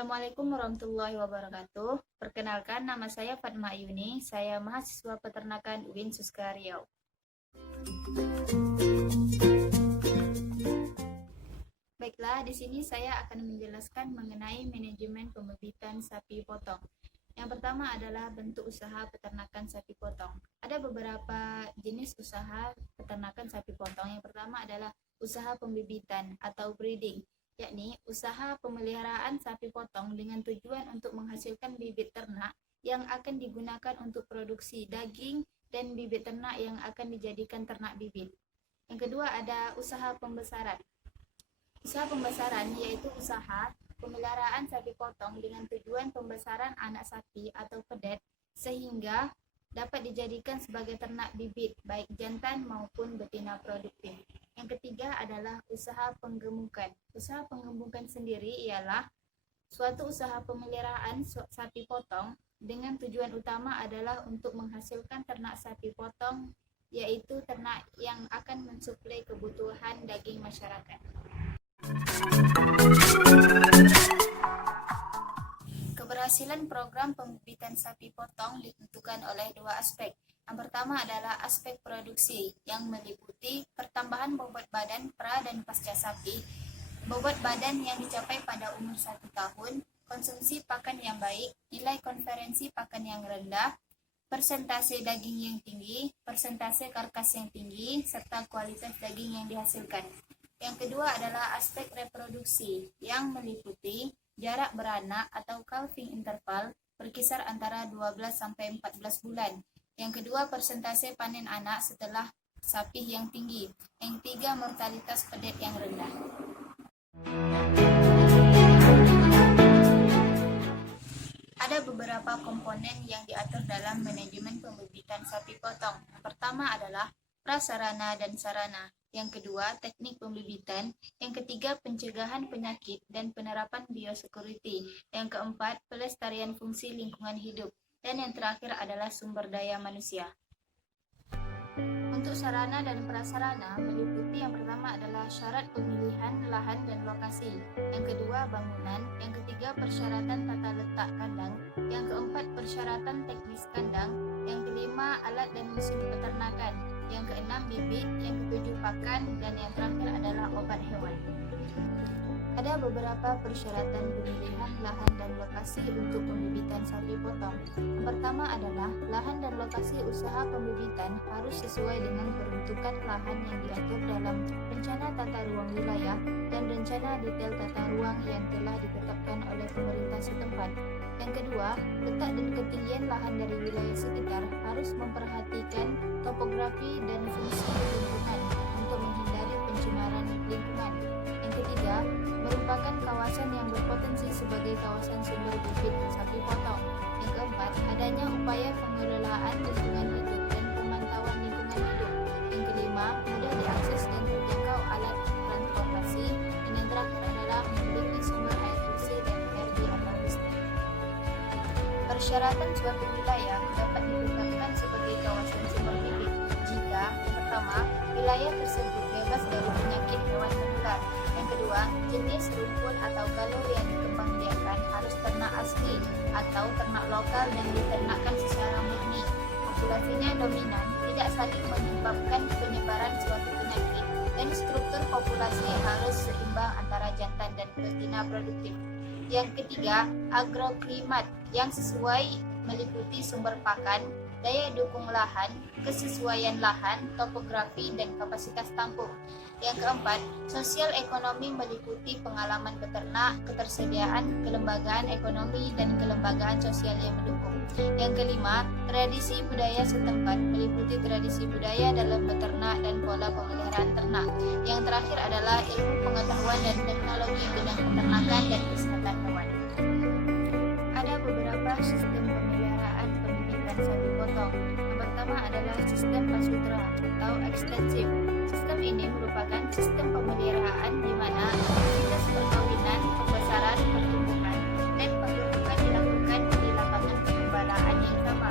Assalamualaikum warahmatullahi wabarakatuh. Perkenalkan, nama saya Fatma Ayuni. Saya mahasiswa peternakan UIN Suska Riau. Baiklah, di sini saya akan menjelaskan mengenai manajemen pembibitan sapi potong. Yang pertama adalah bentuk usaha peternakan sapi potong. Ada beberapa jenis usaha peternakan sapi potong. Yang pertama adalah usaha pembibitan atau breeding, yakni usaha pemeliharaan sapi potong dengan tujuan untuk menghasilkan bibit ternak yang akan digunakan untuk produksi daging dan bibit ternak yang akan dijadikan ternak bibit. Yang kedua ada usaha pembesaran. Usaha pembesaran yaitu usaha pemeliharaan sapi potong dengan tujuan pembesaran anak sapi atau pedet sehingga dapat dijadikan sebagai ternak bibit baik jantan maupun betina produktif. Yang ketiga adalah usaha penggemukan. Usaha penggemukan sendiri ialah suatu usaha pemeliharaan sapi potong dengan tujuan utama adalah untuk menghasilkan ternak sapi potong, yaitu ternak yang akan mensuplai kebutuhan daging masyarakat. Keberhasilan program pembibitan sapi potong ditentukan oleh dua aspek. Yang pertama adalah aspek produksi yang meliputi pertambahan bobot badan pra dan pasca sapi, bobot badan yang dicapai pada umur 1 tahun, konsumsi pakan yang baik, nilai konferensi pakan yang rendah, persentase daging yang tinggi, persentase karkas yang tinggi, serta kualitas daging yang dihasilkan. Yang kedua adalah aspek reproduksi yang meliputi jarak beranak atau calving interval berkisar antara 12-14 bulan. Yang kedua, persentase panen anak setelah sapi yang tinggi. Yang tiga, mortalitas pedet yang rendah. Ada beberapa komponen yang diatur dalam manajemen pembibitan sapi potong. Yang pertama adalah prasarana dan sarana. Yang kedua, teknik pembibitan. Yang ketiga, pencegahan penyakit dan penerapan biosecurity. Yang keempat, pelestarian fungsi lingkungan hidup. Dan yang terakhir adalah sumber daya manusia. Untuk sarana dan prasarana meliputi yang pertama adalah syarat pemilihan lahan dan lokasi. Yang kedua, bangunan. Yang ketiga, persyaratan tata letak kandang. Yang keempat, persyaratan teknis kandang. Yang kelima, alat dan mesin peternakan. Yang keenam, bibit. Yang ketujuh, pakan. Dan yang terakhir adalah obat hewan. Ada beberapa persyaratan pemilihan lahan dan lokasi untuk pembibitan sapi potong. Yang pertama adalah lahan dan lokasi usaha pembibitan harus sesuai dengan peruntukan lahan yang diatur dalam rencana tata ruang wilayah dan rencana detail tata ruang yang telah ditetapkan oleh pemerintah setempat. Yang kedua, letak dan ketinggian lahan dari wilayah sekitar harus memperhatikan topografi dan fungsi lingkungan untuk menghindari pencemaran lingkungan. Yang ketiga, merupakan kawasan yang berpotensi sebagai kawasan sumber bibit sapi potong. Yang keempat, adanya upaya pengelolaan lingkungan hidup dan pemantauan lingkungan hidup. Yang kelima, mudah diakses dan terjangkau alat transportasi. Dan yang terakhir adalah memiliki sumber air bersih dan energi atau listrik. Persyaratan suatu wilayah dapat ditetapkan sebagai kawasan sumber bibit jika yang pertama, wilayah tersebut bebas dari penyakit hewan menular. Yang kedua, jenis rumpun atau galur yang dikembangbiakkan harus ternak asli atau ternak lokal dan diternakkan secara murni. Populasinya dominan, tidak saling menyebabkan penyebaran suatu penyakit, dan struktur populasi harus seimbang antara jantan dan betina produktif. Yang ketiga, agroklimat yang sesuai meliputi sumber pakan, daya dukung lahan, kesesuaian lahan, topografi, dan kapasitas tampung. Yang keempat, sosial ekonomi meliputi pengalaman beternak, ketersediaan, kelembagaan ekonomi, dan kelembagaan sosial yang mendukung. Yang kelima, tradisi budaya setempat meliputi tradisi budaya dalam beternak dan pola pemeliharaan ternak. Yang terakhir adalah ilmu pengetahuan dan teknologi bidang peternakan dan kesehatan hewan. Ada beberapa sistem pemeliharaan pembibitan sapi potong. Yang pertama adalah sistem pasutra atau ekstensif. Sistem ini merupakan sistem pemeliharaan di mana aktivitas perkawinan, pembesaran, pertumbuhan, dan pengurukan dilakukan di lapangan penggembalaan yang sama.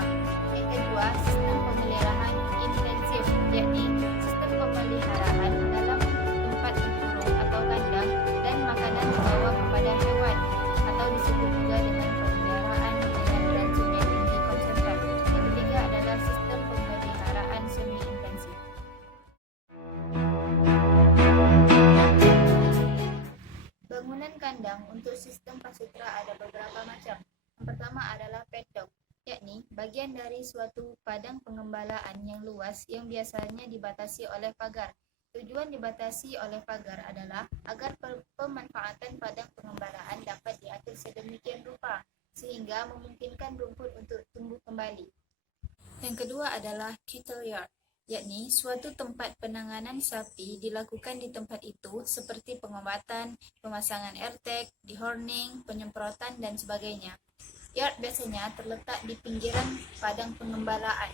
Yang kedua, sistem pemeliharaan intensif, yakni sistem pemeliharaan dalam tempat dikurung atau kandang dan makanan dibawa kepada hewan atau disebut kandang untuk sistem pasutera ada beberapa macam. Yang pertama adalah paddock, yakni bagian dari suatu padang pengembalaan yang luas yang biasanya dibatasi oleh pagar. Tujuan dibatasi oleh pagar adalah agar pemanfaatan padang pengembalaan dapat diatur sedemikian rupa sehingga memungkinkan rumput untuk tumbuh kembali. Yang kedua adalah cattle yard, yakni suatu tempat penanganan sapi dilakukan di tempat itu seperti pengobatan, pemasangan AirTag, dehorning, penyemprotan, dan sebagainya. Yard biasanya terletak di pinggiran padang pengembalaan.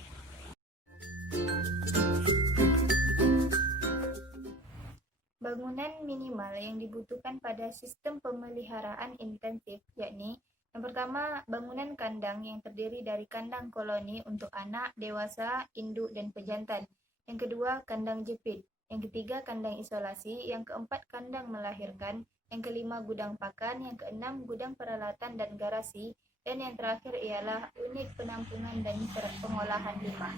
Bangunan minimal yang dibutuhkan pada sistem pemeliharaan intensif, yakni yang pertama, bangunan kandang yang terdiri dari kandang koloni untuk anak, dewasa, induk, dan pejantan. Yang kedua, kandang jepit. Yang ketiga, kandang isolasi. Yang keempat, kandang melahirkan. Yang kelima, gudang pakan. Yang keenam, gudang peralatan dan garasi. Dan yang terakhir ialah unit penampungan dan pengolahan limbah.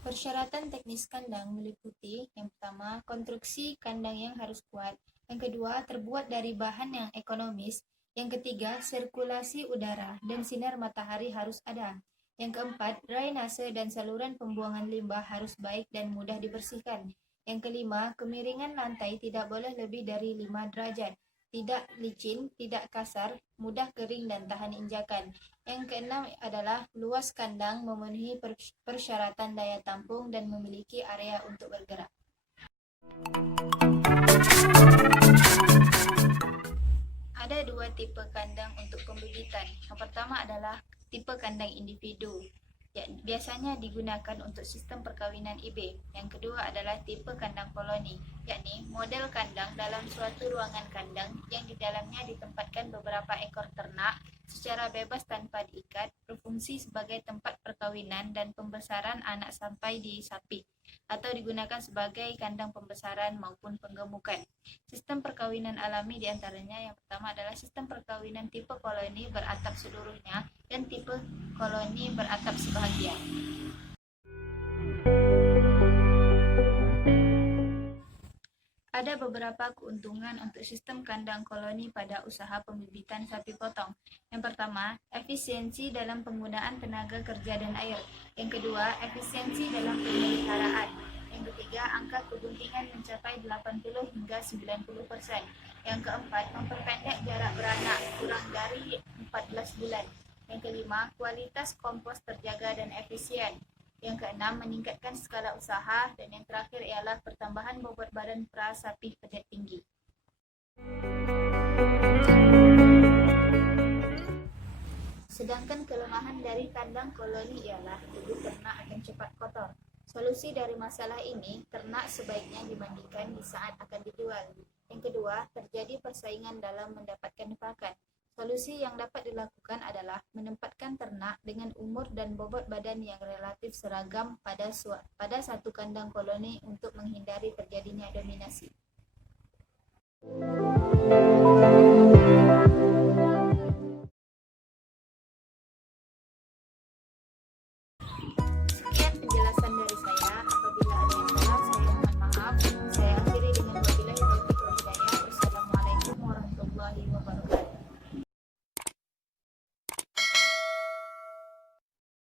Persyaratan teknis kandang meliputi yang pertama, konstruksi kandang yang harus kuat. Yang kedua, terbuat dari bahan yang ekonomis. Yang ketiga, sirkulasi udara dan sinar matahari harus ada. Yang keempat, drainase dan saluran pembuangan limbah harus baik dan mudah dibersihkan. Yang kelima, kemiringan lantai tidak boleh lebih dari 5 derajat. Tidak licin, tidak kasar, mudah kering dan tahan injakan. Yang keenam adalah luas kandang memenuhi persyaratan daya tampung dan memiliki area untuk bergerak. Ada dua tipe kandang untuk pembibitan. Yang pertama adalah tipe kandang individu, biasanya digunakan untuk sistem perkawinan IB. Yang kedua adalah tipe kandang koloni, yakni model kandang dalam suatu ruangan kandang yang di dalamnya ditempatkan beberapa ekor ternak secara bebas tanpa diikat, berfungsi sebagai tempat perkawinan dan pembesaran anak sampai di sapi, atau digunakan sebagai kandang pembesaran maupun penggemukan. Sistem perkawinan alami diantaranya yang pertama adalah sistem perkawinan tipe koloni beratap seluruhnya dan tipe koloni beratap sebahagian. Ada beberapa keuntungan untuk sistem kandang koloni pada usaha pembibitan sapi potong. Yang pertama, efisiensi dalam penggunaan tenaga kerja dan air. Yang kedua, efisiensi dalam pemeliharaan. Yang ketiga, angka keguntingan mencapai 80 hingga 90%. Yang keempat, memperpendek jarak beranak kurang dari 14 bulan. Yang kelima, kualitas kompos terjaga dan efisien. Yang keenam, meningkatkan skala usaha. Dan yang terakhir ialah pertambahan bobot badan pra sapi pedet tinggi. Sedangkan kelemahan dari kandang koloni ialah tubuh ternak akan cepat kotor. Solusi dari masalah ini, ternak sebaiknya dimandikan di saat akan dijual. Yang kedua, terjadi persaingan dalam mendapatkan pakan. Solusi yang dapat dilakukan adalah menempatkan ternak dengan umur dan bobot badan yang relatif seragam pada satu kandang koloni untuk menghindari terjadinya dominasi.